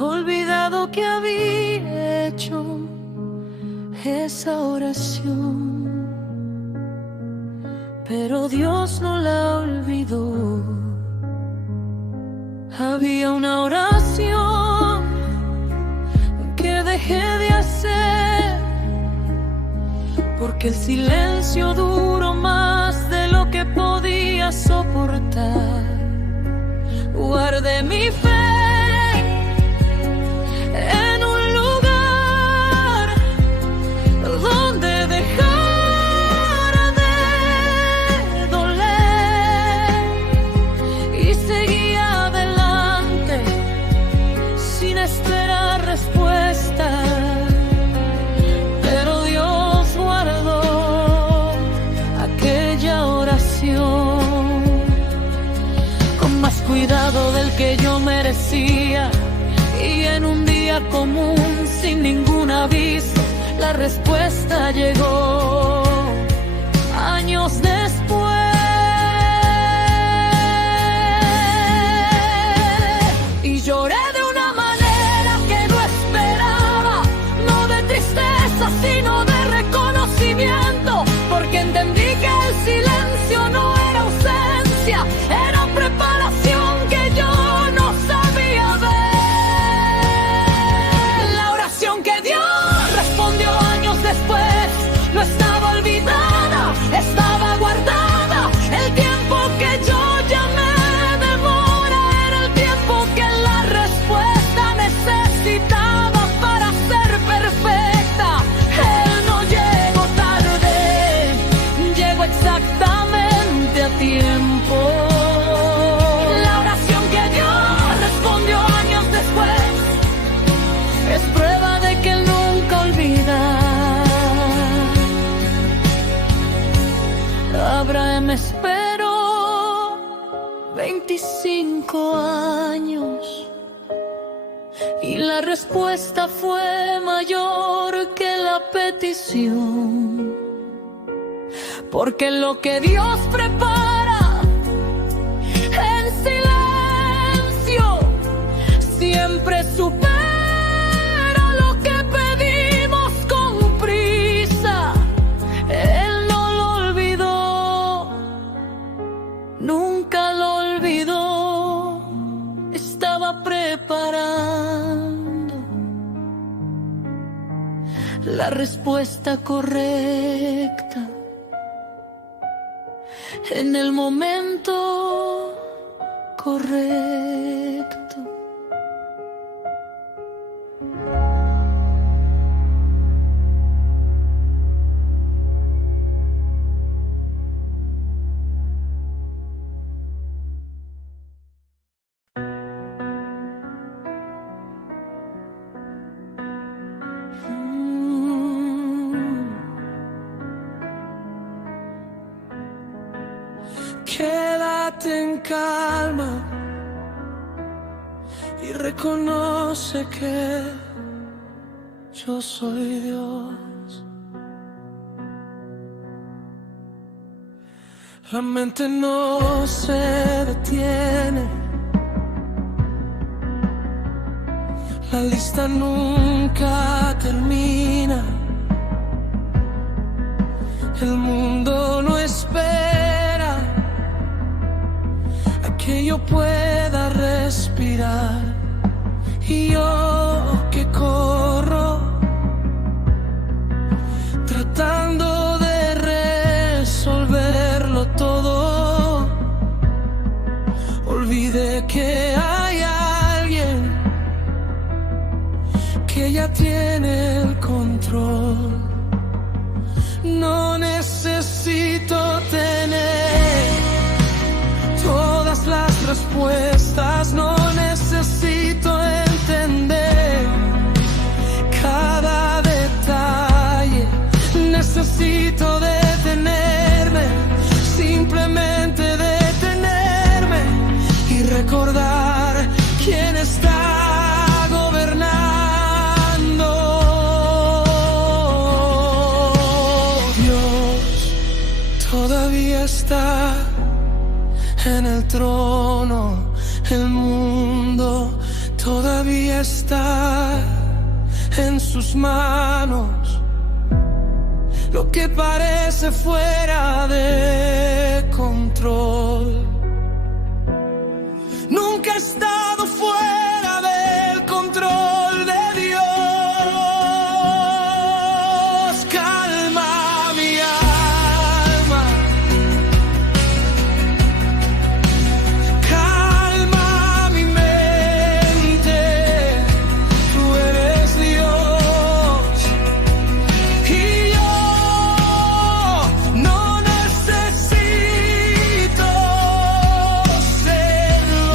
olvidado que había hecho esa oración, pero Dios no la olvidó. Había una oración que dejé de hacer, porque el silencio duró más de lo que podía soportar. Guardé mi fe en un lugar donde dejara de doler, y seguía adelante sin esperar respuesta. Pero Dios guardó aquella oración con más cuidado del que yo merecía. Y en un día común, sin ningún aviso, la respuesta llegó. Años después, y lloré de una manera que no esperaba, no de tristeza, sino de reconocimiento, porque entendí que el silencio no era ausencia, era preparación que yo no sabía ver. Después no estaba olvidada, estaba guardada. El tiempo que yo llamé demora era el tiempo que la respuesta necesitaba para ser perfecta. Él no llegó tarde, llegó exactamente a tiempo. La oración que Dios respondió años después es prueba de que Él nunca olvida. Abraham esperó 25 años y la respuesta fue mayor que la petición, porque lo que Dios prepara en silencio siempre supera lo que pedimos con prisa. Nunca lo olvidó, estaba preparando la respuesta correcta en el momento correcto. Quédate en calma y reconoce que yo soy Dios. La mente no se detiene, la lista nunca termina, el mundo no espera que yo pueda respirar, y yo que corro tratando de resolverlo todo, olvidé que hay alguien que ya tiene el control. No necesito tener todas las respuestas, no necesito entender cada detalle, necesito detenerme, simplemente detenerme y recordar quién está gobernando. Dios todavía está en el trono, el mundo todavía está en sus manos. Lo que parece fuera de control nunca ha estado fuera del control de Dios. Calma mi alma, calma mi mente, tú eres Dios y yo no necesito serlo.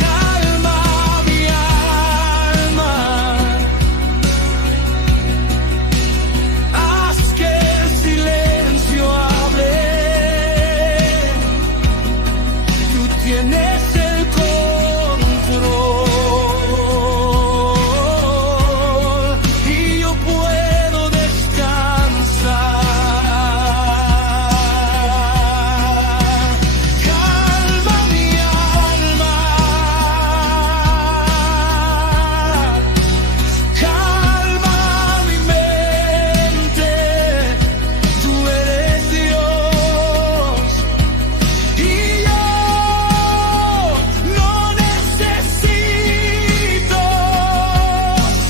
Calma mi alma, haz que el silencio hable. Tú tienes el control y yo puedo descansar. Calma mi alma, calma mi mente, tú eres Dios y yo no necesito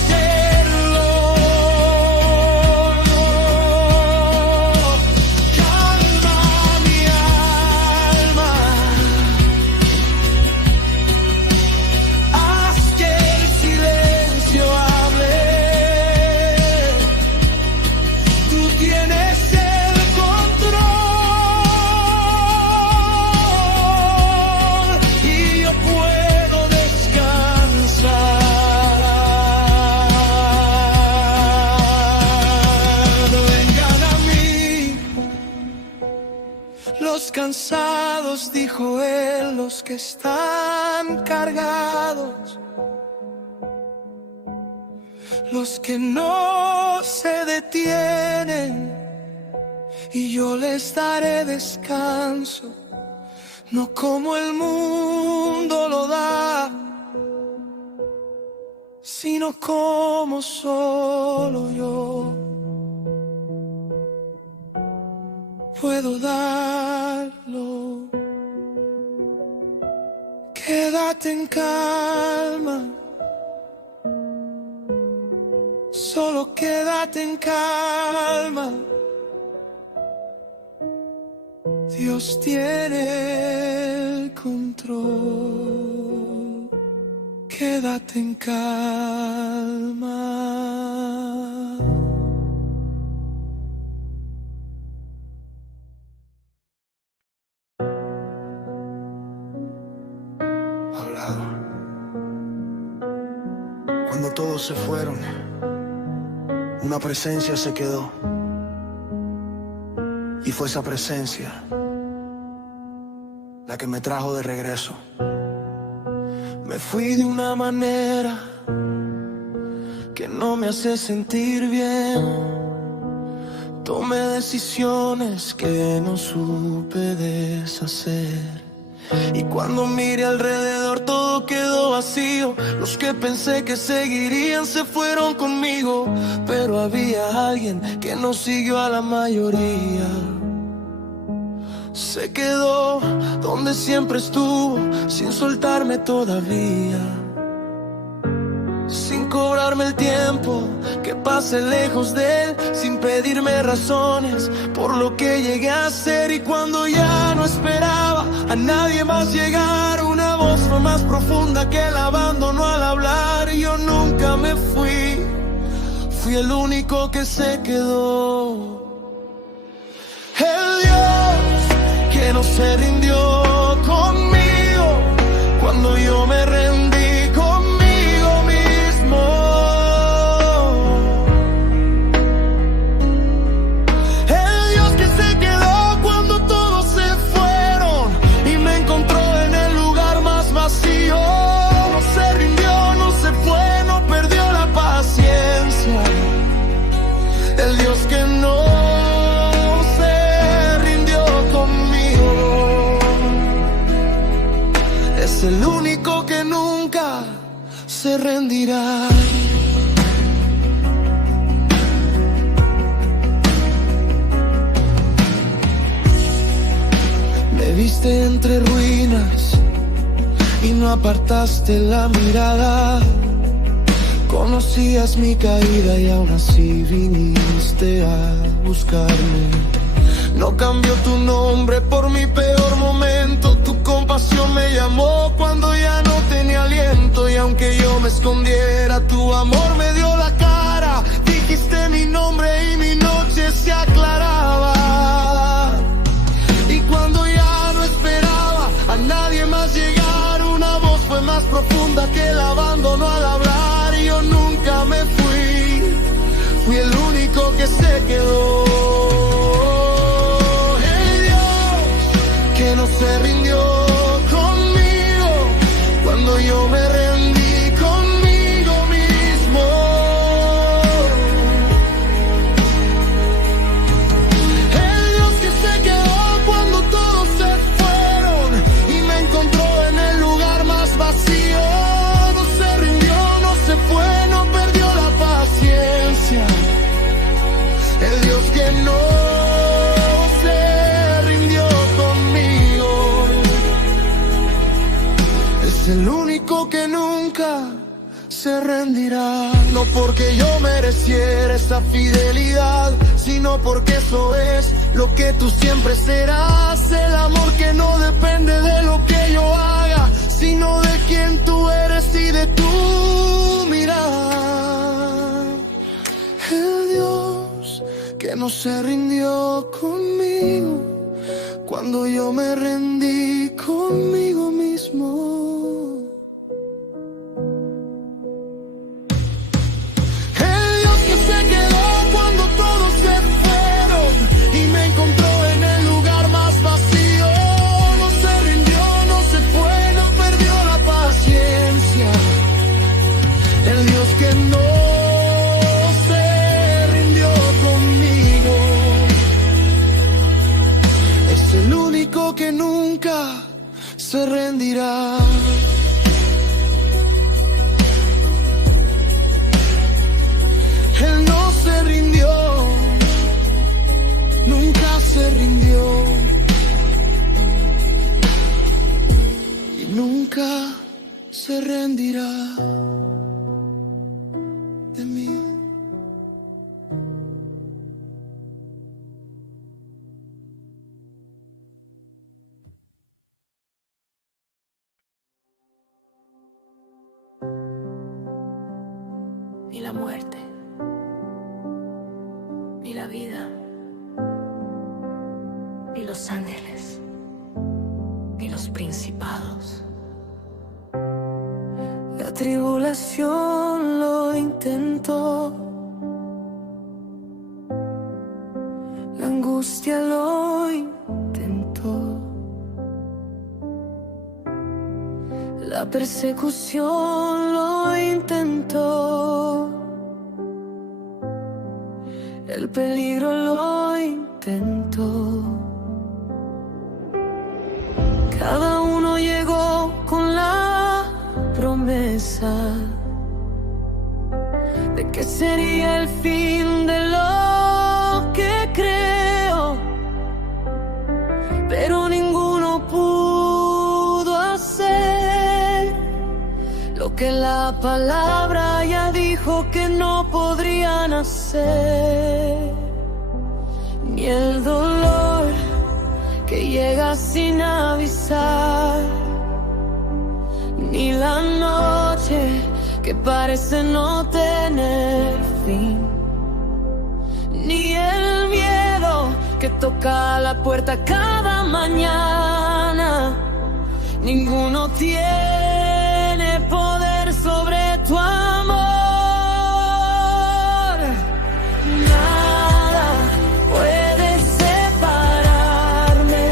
serlo. Calma mi alma, haz que el silencio hable. Tú tienes el control y yo puedo descansar. Vengan a mí los cansados, dijo él, los que están cargados, los que no se detienen, y yo les daré descanso, no como el mundo lo da, sino como solo yo puedo darlo. Quédate en calma, solo quédate en calma. Dios tiene el control. Quédate en calma. Hablado. Cuando todos se fueron, una presencia se quedó. Y fue esa presencia la que me trajo de regreso. Me fui de una manera que no me hace sentir bien. Tomé decisiones que no supe deshacer. Y cuando miré alrededor todo quedó vacío. Los que pensé que seguirían se fueron conmigo, pero había alguien que no siguió a la mayoría. Se quedó donde siempre estuvo, sin soltarme todavía, sin cobrarme el tiempo que pasé lejos de él, sin pedirme razones por lo que llegué a ser. Y cuando ya no esperaba a nadie más llegar, una voz fue más profunda que el abandono al hablar. Y yo nunca me fui, fui el único que se quedó. El Dios que no se rindió conmigo cuando yo me rendí conmigo mismo. El Dios que se quedó cuando todos se fueron y me encontró en el lugar más vacío. No se rindió, no se fue, no perdió la paciencia. El Dios que no se rindió conmigo. Es el único que nunca se rendirá. Me viste entre ruinas y no apartaste la mirada. Conocías mi caída y aún así viniste a buscarme. No cambió tu nombre por mi peor momento. Tu compasión me llamó cuando ya no tenía aliento. Y aunque yo me escondiera, tu amor me dio la cara. Dijiste mi nombre y mi noche se aclaraba. Y cuando ya no esperaba a nadie más llegar, una voz fue más profunda que el abandono al hablar. Y yo nunca me fui, fui el único que se quedó. Que no se rindió conmigo cuando yo me rendí conmigo mismo. El Dios que se quedó cuando todos se fueron y me encontró en el lugar más vacío. No se rindió, no se fue, no perdió la paciencia. El Dios que no es el único que nunca se rendirá. No porque yo mereciera esa fidelidad, sino porque eso es lo que tú siempre serás. El amor que no depende de lo que yo haga, sino de quién tú eres y de tu mirada. El Dios que no se rindió conmigo cuando yo me rendí conmigo mismo. Que nunca se rendirá. Él no se rindió, nunca se rindió y nunca se rendirá de mí. Ni la muerte, ni la vida, ni los ángeles, ni los principados. La tribulación lo intentó, la angustia lo intentó, la persecución lo intentó, el peligro lo intentó. Cada uno llegó con la promesa de que sería el fin de lo que creo, pero ninguno pudo hacer lo que la palabra ya dijo que no podrían hacer. Ni el dolor que llega sin avisar, ni la noche que parece no tener fin, ni el miedo que toca la puerta cada mañana. Ninguno tiene poder sobre tu amor. Nada puede separarme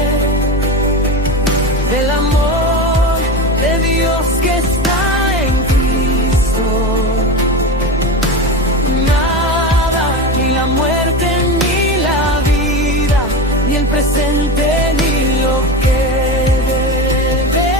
del amor de Dios que está en Cristo. Nada, ni la muerte, ni la vida, ni el presente, ni lo que debe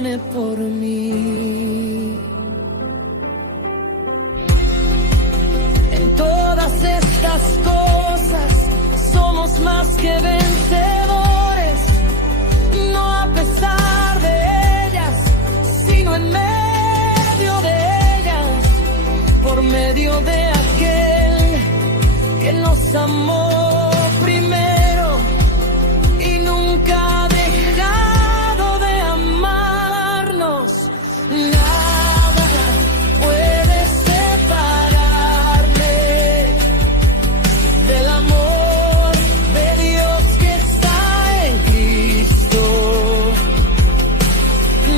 tiene por mí. En todas estas cosas somos más que vencedores, no a pesar de ellas, sino en medio de ellas, por medio de aquel que nos amó primero y nunca ha dejado de amarnos. Nada puede separarme del amor de Dios que está en Cristo.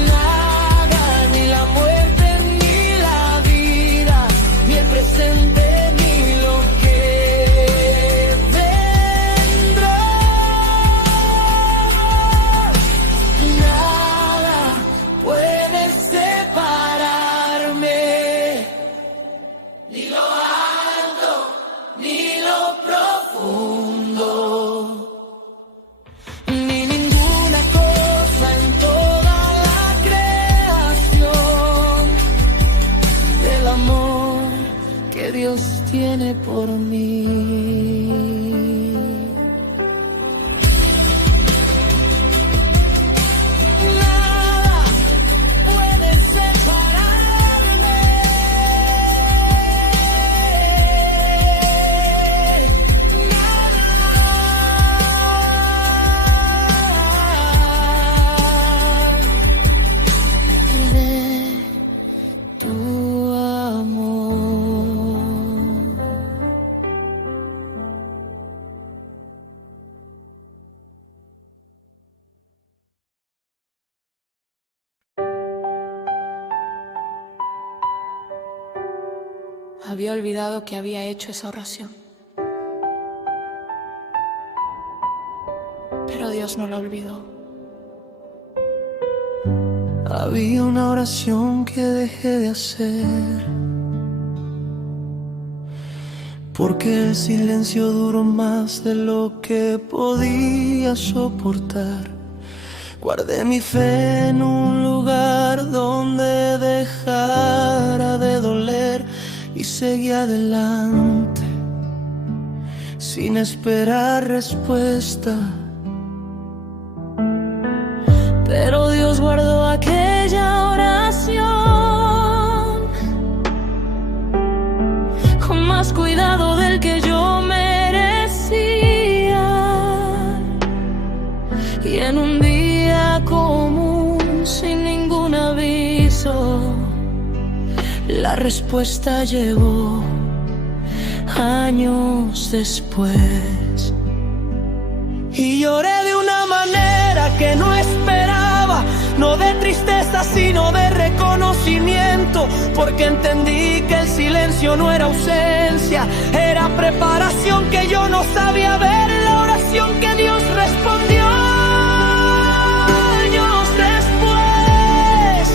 Nada, ni la muerte, ni la vida, ni el presente, ni lo que vendrá. Nada puede separarme, ni lo alto, ni lo profundo, ni ninguna cosa en toda la creación, del amor que Dios tiene por mí. Nada puede separarme. Nada de tu amor. Había olvidado que había hecho esa oración, pero Dios no la olvidó. Había una oración que dejé de hacer, porque el silencio duró más de lo que podía soportar. Guardé mi fe en un lugar donde dejara de doler y seguí adelante sin esperar respuesta. Pero Dios guardó aquella oración con más cuidado del que yo merecía. Y en un día común, sin ningún aviso, la respuesta llegó años después. Y lloré de una manera que no esperaba, no de tristeza sino de reconocimiento, porque entendí que el silencio no era ausencia, era preparación que yo no sabía ver, la oración que Dios respondió años después.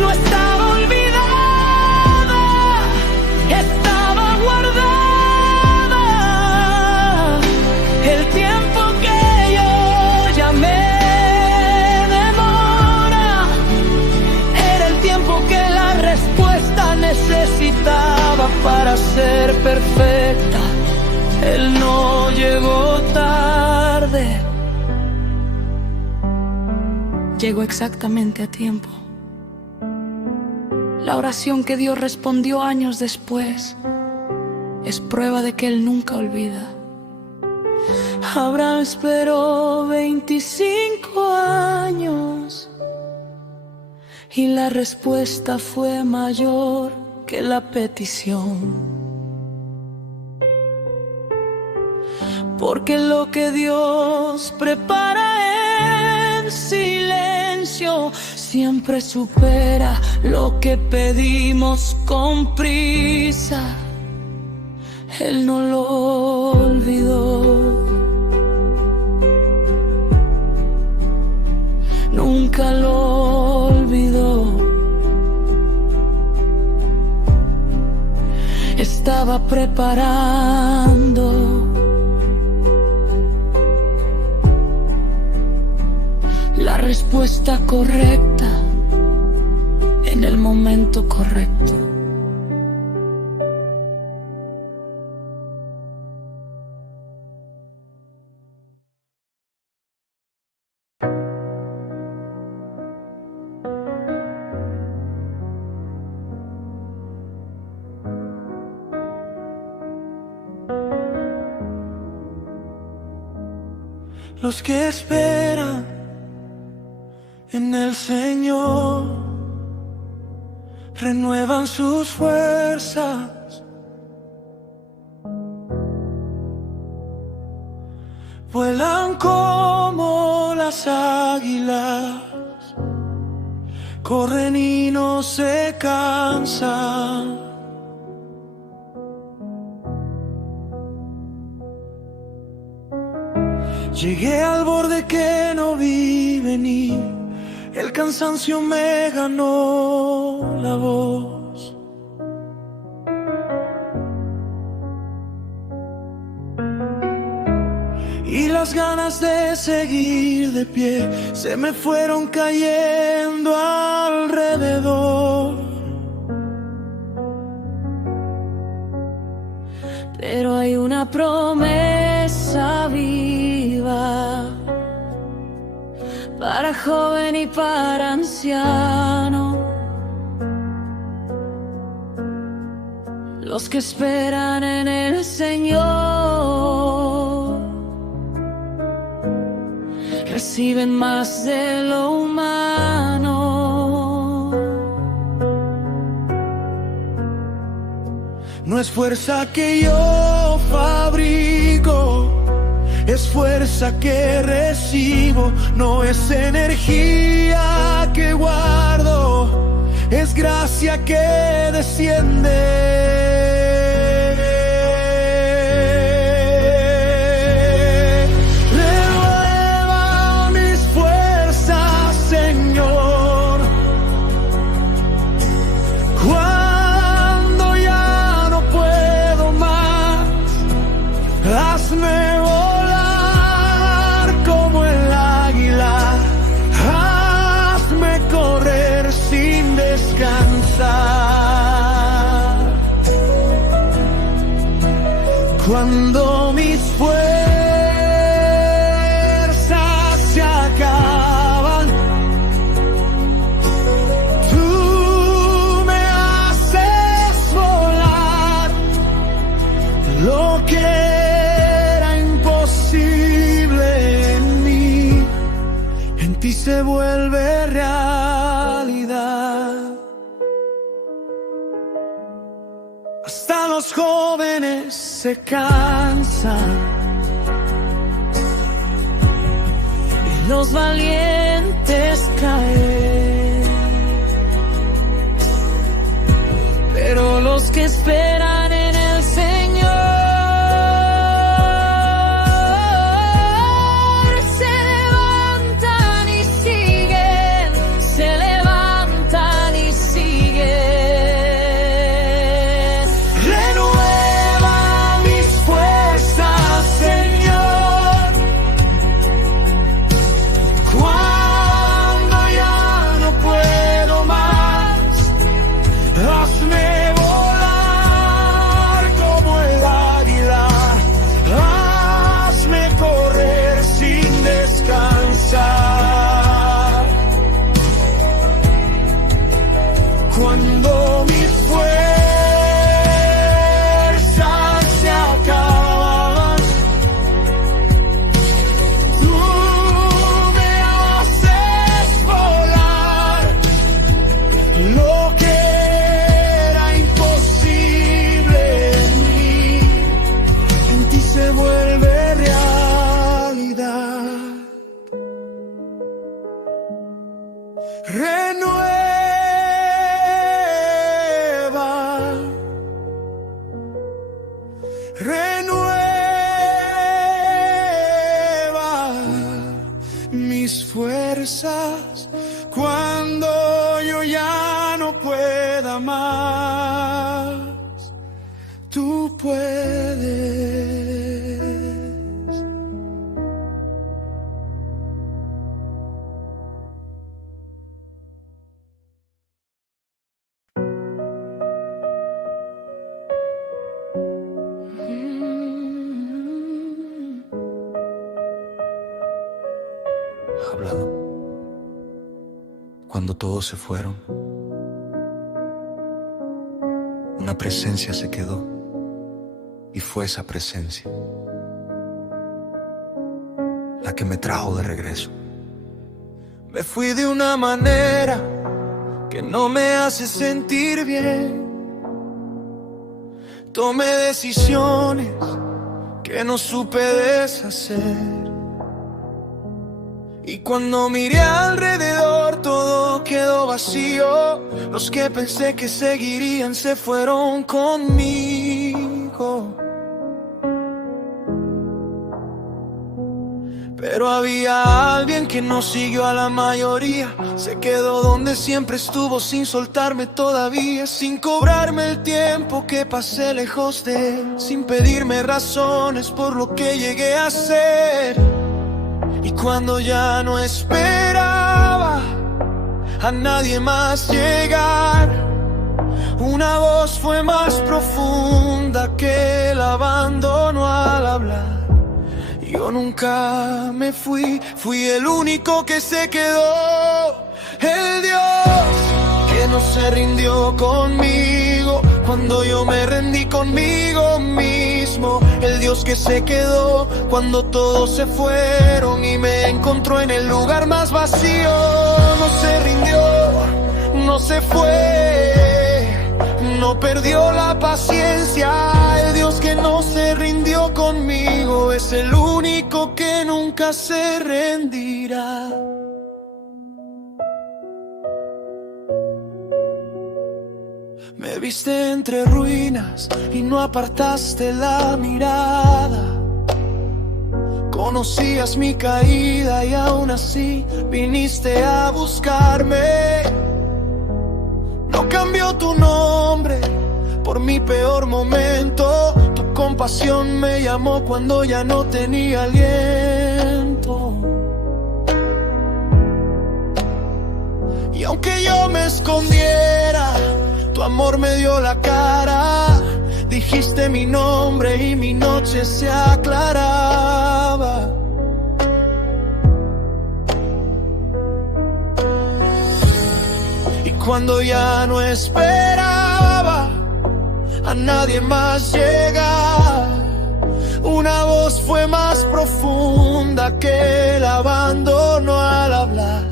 No estaba olvidada, estaba guardada. El tiempo que yo llamé demora era el tiempo que la respuesta necesitaba para ser perfecta. Él no llegó tarde, llegó exactamente a tiempo. La oración que Dios respondió años después es prueba de que Él nunca olvida. Abraham esperó 25 años y la respuesta fue mayor que la petición. Porque lo que Dios prepara en silencio siempre supera lo que pedimos con prisa. Él no lo olvidó, nunca lo olvidó. Estaba preparando la respuesta correcta momento correcto. Los que esperan en el Señor renuevan sus fuerzas, vuelan como las águilas, corren y no se cansan. Llegué al borde que no vi venir, el cansancio me ganó la voz. Y las ganas de seguir de pie se me fueron cayendo alrededor. Pero hay una promesa viva para joven y para anciano, los que esperan en el Señor reciben más de lo humano. No es fuerza que yo fabrico, es fuerza que recibo. No es energía que guardo, es gracia que desciende. Renueva mis fuerzas, Señor. Cuando ya no puedo más, hazme volar como el águila, hazme correr sin descansar. Cuando mis fuerzas se acaban, tú me haces volar. Lo que era imposible en mí, en ti se vuelve realidad. Hasta los jóvenes se cansan Y los valientes caen, pero los que esperan en el Señor se levantan y siguen, se levantan y siguen. Renueva mis fuerzas, Señor. Cuando ya no puedo más, hazme volar como el águila, hazme correr sin descansar. Cuando mis fuerzas se acaban, tú me haces volar. Lo que era imposible en mí, en ti se vuelve realidad. Renueva mis fuerzas cuando yo ya no pueda más. Tú puedes. cuando todos se fueron, una presencia se quedó, y fue esa presencia la que me trajo de regreso. Me fui de una manera que no me hace sentir bien. Tomé decisiones que no supe deshacer. Y cuando miré alrededor todo quedó vacío. Los que pensé que seguirían se fueron conmigo. Pero había alguien que no siguió a la mayoría. Se quedó donde siempre estuvo sin soltarme todavía, sin cobrarme el tiempo que pasé lejos de él, sin pedirme razones por lo que llegué a ser. Y cuando ya no esperaba a nadie más llegar, una voz fue más profunda que el abandono al hablar. Yo nunca me fui, fui el único que se quedó. El Dios que no se rindió conmigo cuando yo me rendí conmigo mismo. El Dios que se quedó cuando todos se fueron y me encontró en el lugar más vacío. No se rindió, no se fue, no perdió la paciencia. El Dios que no se rindió conmigo es el único que nunca se rendirá. Me viste entre ruinas y no apartaste la mirada. Conocías mi caída y aún así viniste a buscarme. No cambió tu nombre por mi peor momento. Tu compasión me llamó cuando ya no tenía aliento. Y aunque yo me escondiera, tu amor me dio la cara. Dijiste mi nombre y mi noche se aclaraba. Y cuando ya no esperaba a nadie más llegar, una voz fue más profunda que el abandono al hablar.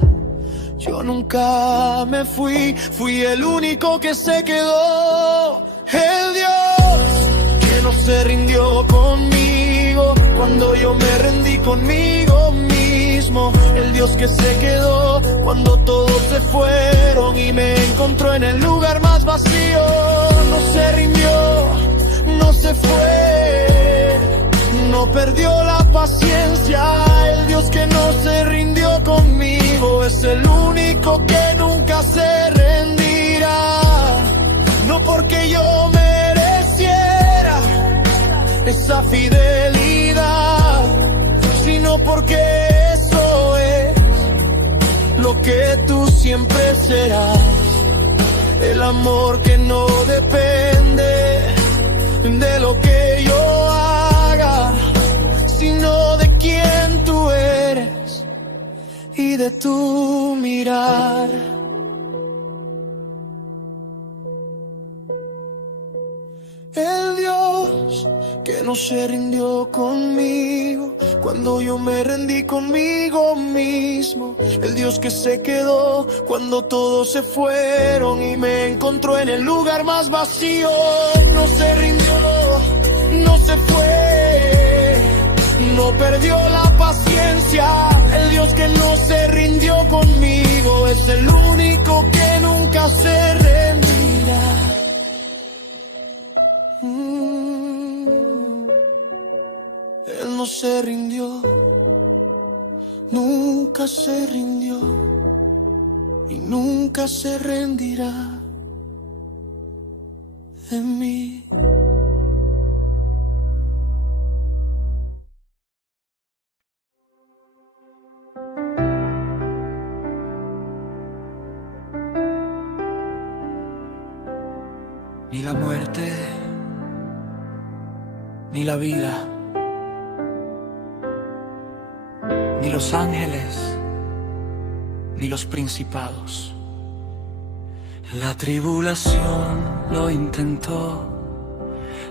Yo nunca me fui, fui el único que se quedó. El Dios que no se rindió conmigo cuando yo me rendí conmigo mismo. El Dios que se quedó cuando todos se fueron y me encontró en el lugar más vacío. No se rindió, no se fue, no perdió la paciencia. El Dios que no se rindió conmigo es el único que nunca se rendirá. No porque yo mereciera esa fidelidad, sino porque eso es lo que tú siempre serás. El amor que no depende de lo que yo haga, sino de quién tú eres y de tu mirar. El Dios que no se rindió conmigo cuando yo me rendí conmigo mismo. El Dios que se quedó cuando todos se fueron y me encontró en el lugar más vacío. No se rindió, no se fue, no perdió la paciencia. El Dios que no se rindió conmigo es el único que nunca se rendirá. Él no se rindió, nunca se rindió y nunca se rendirá en mí. Ni la muerte, ni la vida, ni los ángeles, ni los principados, La tribulación lo intentó,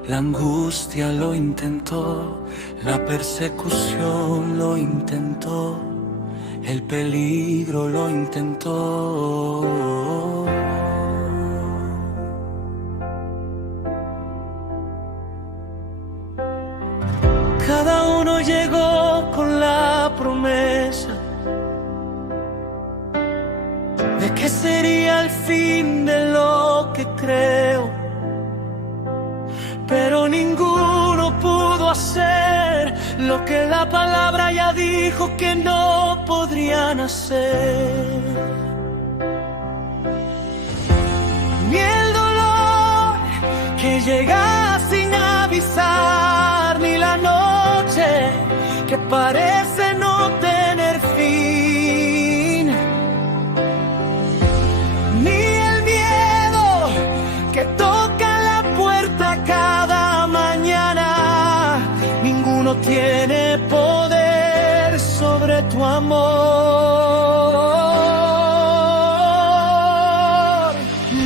la angustia lo intentó, la persecución lo intentó, el peligro lo intentó. Cada uno llegó con la promesa de que sería el fin de lo que creo, pero ninguno pudo hacer lo que la palabra ya dijo que no podrían hacer. Ni el dolor que llega sin avisar, ni la noche que parece no tener fin, ni el miedo que toca la puerta cada mañana. Ninguno tiene poder sobre tu amor.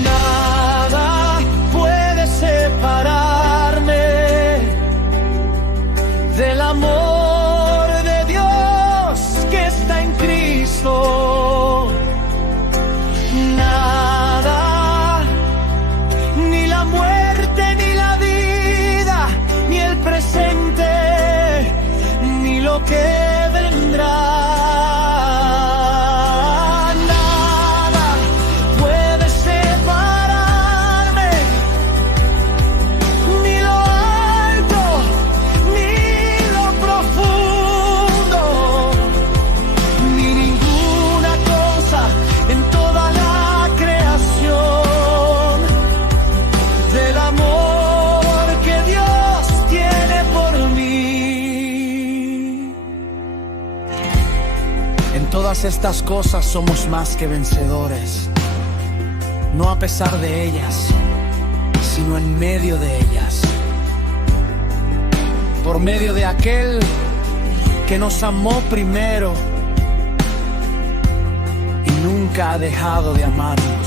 Nada puede separarme del amor de Dios que está en Cristo. Nada, ni la muerte, ni la vida, ni el presente, ni lo que vendrá. Nada puede separarme, ni lo alto, ni lo profundo, ni ninguna cosa en toda la creación, del amor que Dios tiene por mí. En todas estas cosas somos más que vencedores, no a pesar de ellas, sino en medio de ellas, por medio de aquel que nos amó primero y nunca ha dejado de amarnos.